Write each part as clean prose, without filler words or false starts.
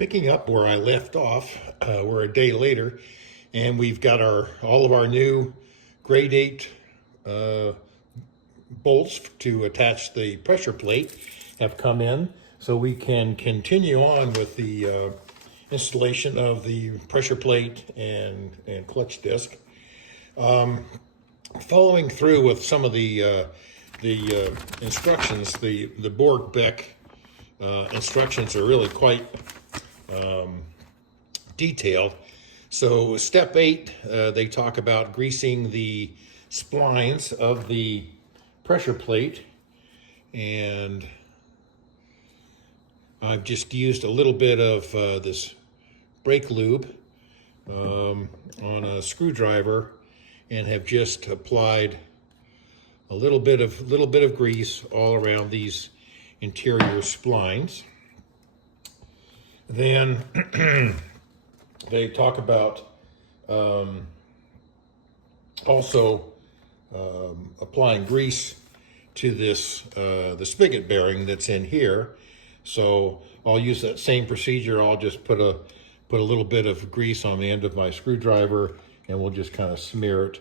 Picking up where I left off, we're a day later, and we've got all of our new grade 8 bolts to attach the pressure plate have come in, so we can continue on with the installation of the pressure plate and clutch disc. Following through with some of the instructions, the Borg-Beck instructions are really quite detailed. So step 8, they talk about greasing the splines of the pressure plate, and I've just used a little bit of this brake lube on a screwdriver and have just applied a little bit of grease all around these interior splines. Then they talk about also applying grease to this the spigot bearing that's in here. So I'll use that same procedure. I'll just put a little bit of grease on the end of my screwdriver, and we'll just kind of smear it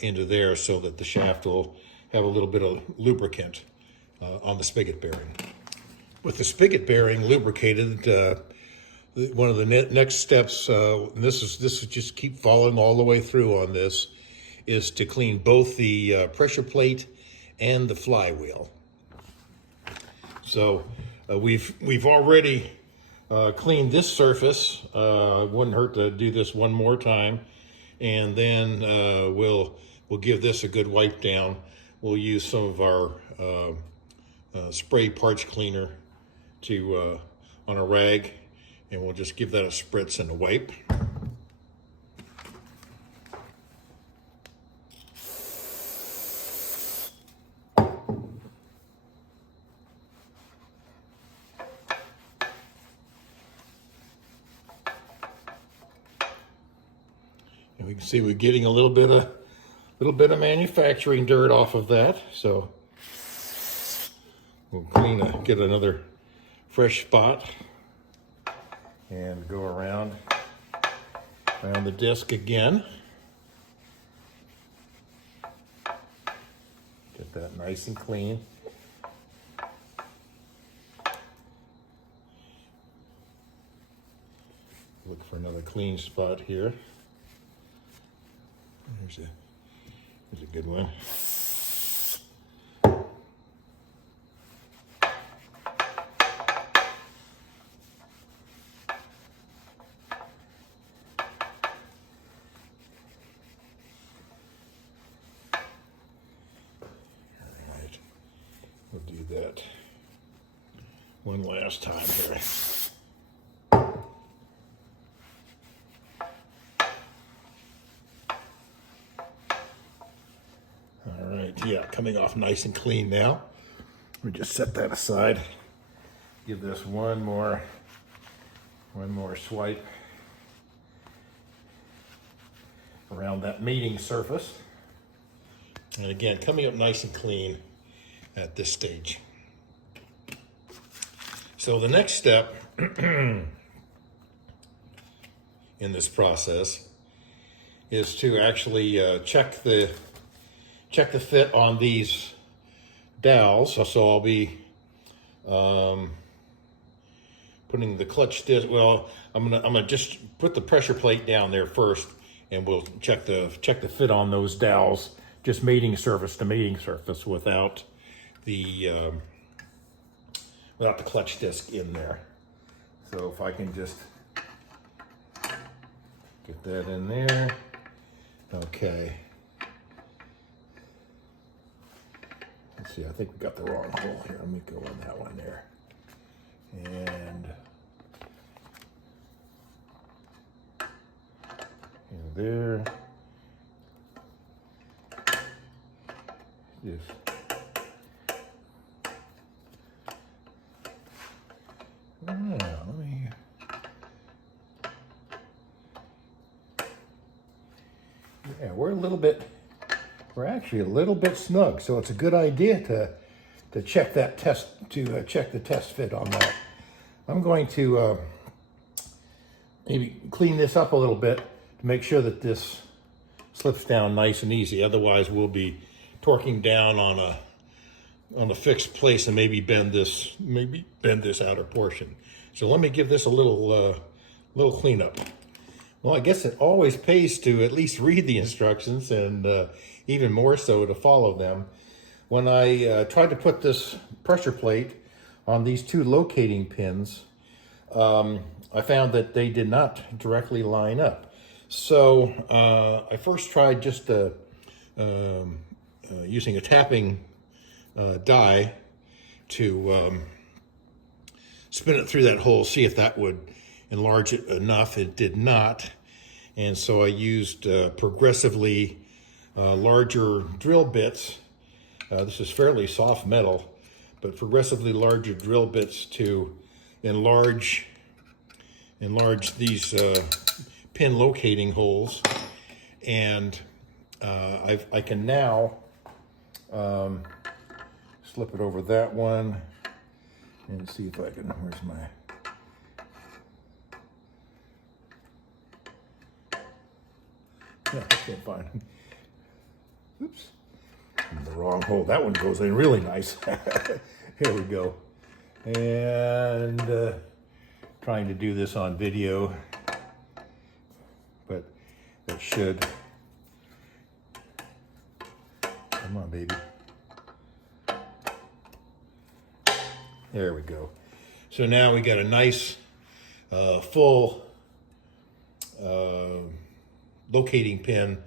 into there so that the shaft will have a little bit of lubricant on the spigot bearing. With the spigot bearing lubricated, one of the next steps, and this is just keep following all the way through on this, is to clean both the pressure plate and the flywheel. So we've already cleaned this surface. Wouldn't hurt to do this one more time, and then we'll give this a good wipe down. We'll use some of our spray parts cleaner to on a rag, and we'll just give that a spritz and a wipe. And we can see we're getting a little bit of manufacturing dirt off of that, so we'll get another fresh spot and go around the disc again. Get that nice and clean. Look for another clean spot here. There's a good one. We'll do that one last time here. All right, yeah, coming off nice and clean now. We just set that aside. Give this one more swipe around that mating surface. And again, coming up nice and clean at this stage. So the next step in this process is to actually check the fit on these dowels. So I'll be putting the clutch disc. Well, I'm gonna just put the pressure plate down there first, and we'll check the fit on those dowels, just mating surface to mating surface, without the clutch disc in there. So if I can just get that in there. Okay. Let's see, I think we got the wrong hole here. Let me go on that one there. And there. Just we're actually a little bit snug, so it's a good idea to check that check the test fit on that. I'm going to maybe clean this up a little bit to make sure that this slips down nice and easy. Otherwise, we'll be torquing down on a fixed place and maybe bend this outer portion. So let me give this a little cleanup. Well, I guess it always pays to at least read the instructions, and even more so to follow them. When I tried to put this pressure plate on these two locating pins, I found that they did not directly line up. So I first tried just using a tapping die to spin it through that hole, see if that would enlarge it enough. It did not, and so I used progressively larger drill bits. This is fairly soft metal, but progressively larger drill bits to enlarge these pin locating holes. And I can now slip it over that one and see if I can, where's my, yeah, I can't find it. Oops, in the wrong hole. That one goes in really nice. Here we go. And trying to do this on video, but it should. Come on, baby. There we go. So now we got a nice full locating pin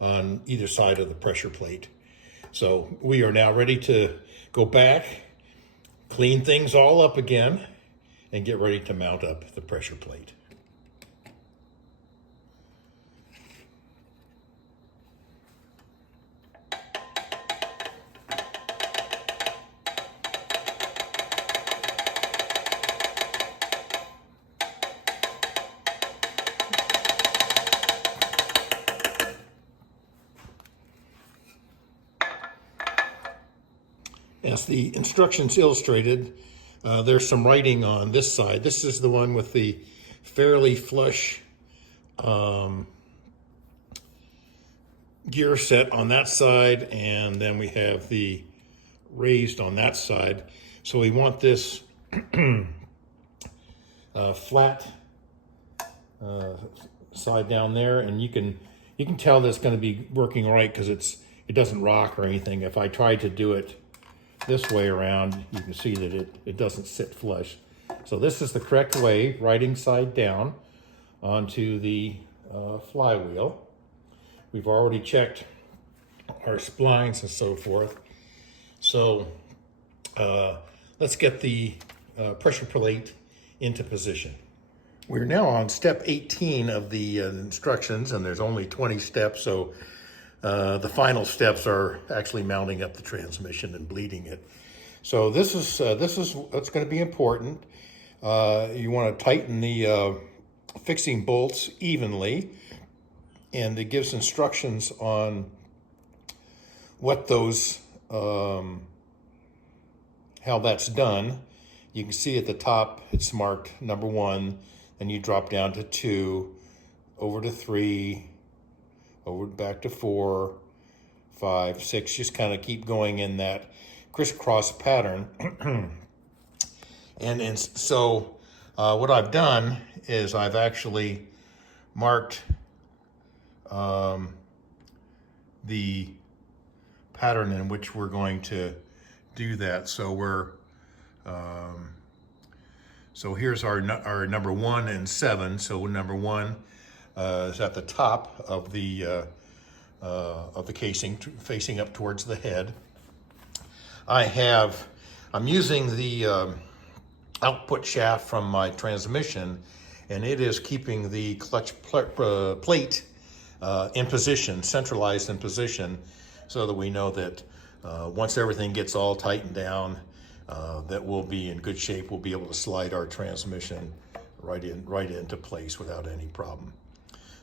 on either side of the pressure plate. So we are now ready to go back, clean things all up again, and get ready to mount up the pressure plate. As the instructions illustrated, there's some writing on this side. This is the one with the fairly flush gear set on that side, and then we have the raised on that side. So we want this flat side down there, and you can tell that it's going to be working right because it doesn't rock or anything. If I tried to do it this way around, you can see that it doesn't sit flush. So this is the correct way, writing side down onto the flywheel. We've already checked our splines and so forth. So let's get the pressure plate into position. We're now on step 18 of the instructions, and there's only 20 steps, so the final steps are actually mounting up the transmission and bleeding it. So this is what's going to be important. You want to tighten the fixing bolts evenly, and it gives instructions on what those how that's done. You can see at the top it's marked number 1, then you drop down to 2, over to 3, over back to 4, 5, 6, just kind of keep going in that crisscross pattern. And so what I've done is I've actually marked the pattern in which we're going to do that. So we're so here's our number 1 and 7. So number 1 is at the top of the casing, facing up towards the head. I'm using the output shaft from my transmission, and it is keeping the clutch plate in position, centralized in position, so that we know that once everything gets all tightened down, that we'll be in good shape. We'll be able to slide our transmission right into place without any problem.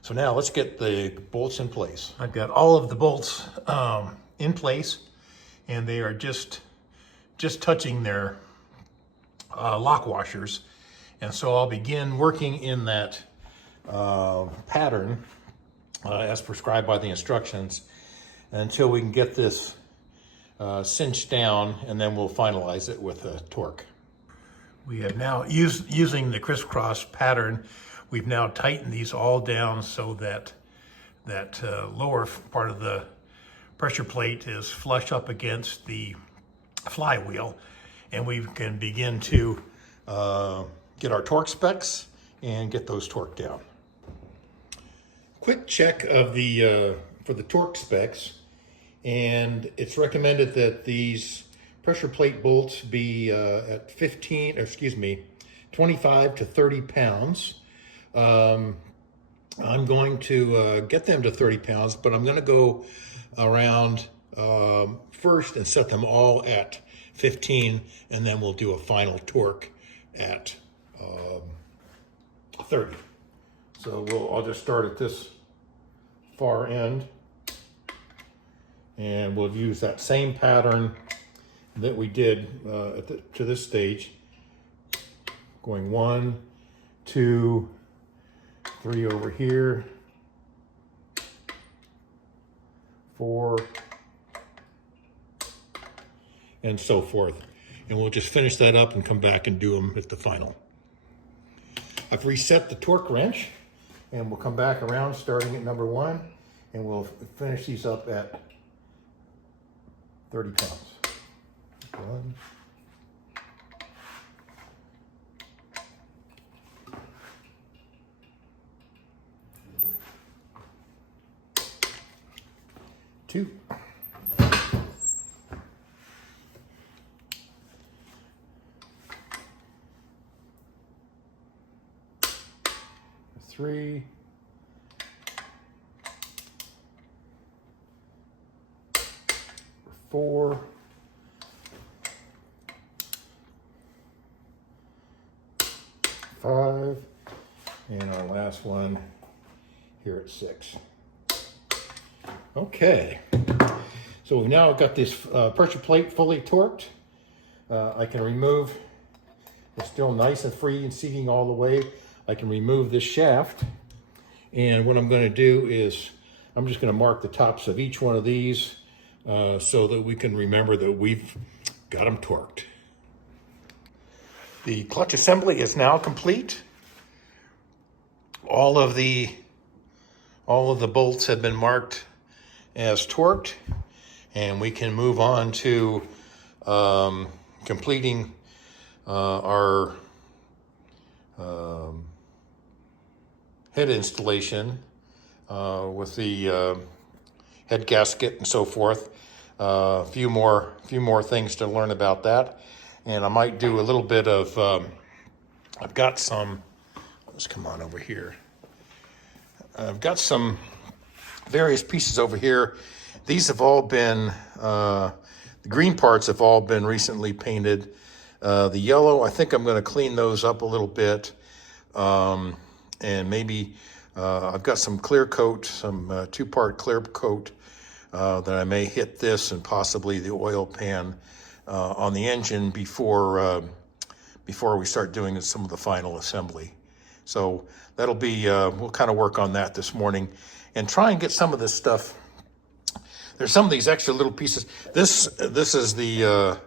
So now let's get the bolts in place. I've got all of the bolts in place, and they are just touching their lock washers. And so I'll begin working in that pattern as prescribed by the instructions until we can get this cinched down, and then we'll finalize it with a torque. We have now, using the crisscross pattern, we've now tightened these all down so that lower part of the pressure plate is flush up against the flywheel, and we can begin to get our torque specs and get those torqued down. Quick check of the for the torque specs, and it's recommended that these pressure plate bolts be at 25 to 30 pounds. I'm going to get them to 30 pounds, but I'm going to go around first and set them all at 15, and then we'll do a final torque at 30. So I'll just start at this far end, and we'll use that same pattern that we did to this stage, going 1, 2, 3 over here, 4, and so forth. And we'll just finish that up and come back and do them at the final. I've reset the torque wrench, and we'll come back around starting at number 1, and we'll finish these up at 30 pounds. 1, 2, 3, 4, 5, and our last one here at 6. Okay, so we've now got this pressure plate fully torqued. I can remove, it's still nice and free and seating all the way. I can remove this shaft, and what I'm going to do is I'm just going to mark the tops of each one of these so that we can remember that we've got them torqued. The clutch assembly is now complete. All of the bolts have been marked as torqued, and we can move on to completing our head installation with the head gasket and so forth. A few more things to learn about that, and I might do a little bit of. I've got some. Let's come on over here. I've got some various pieces over here. These have all been the green parts have all been recently painted. The yellow, I think I'm going to clean those up a little bit, and maybe I've got some clear coat, some two-part clear coat that I may hit this and possibly the oil pan on the engine before we start doing some of the final assembly. So that'll be we'll kind of work on that this morning and try and get some of this stuff. There's some of these extra little pieces. This is the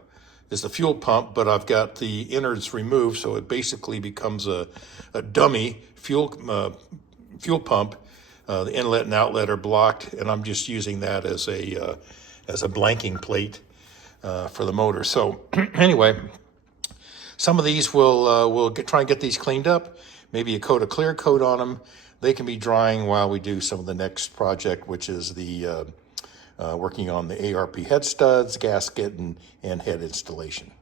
fuel pump, but I've got the innards removed, so it basically becomes a dummy fuel pump. The inlet and outlet are blocked, and I'm just using that as a blanking plate for the motor. So anyway, some of these we'll try and get these cleaned up. Maybe a clear coat on them. They can be drying while we do some of the next project, which is the working on the ARP head studs, gasket, and head installation.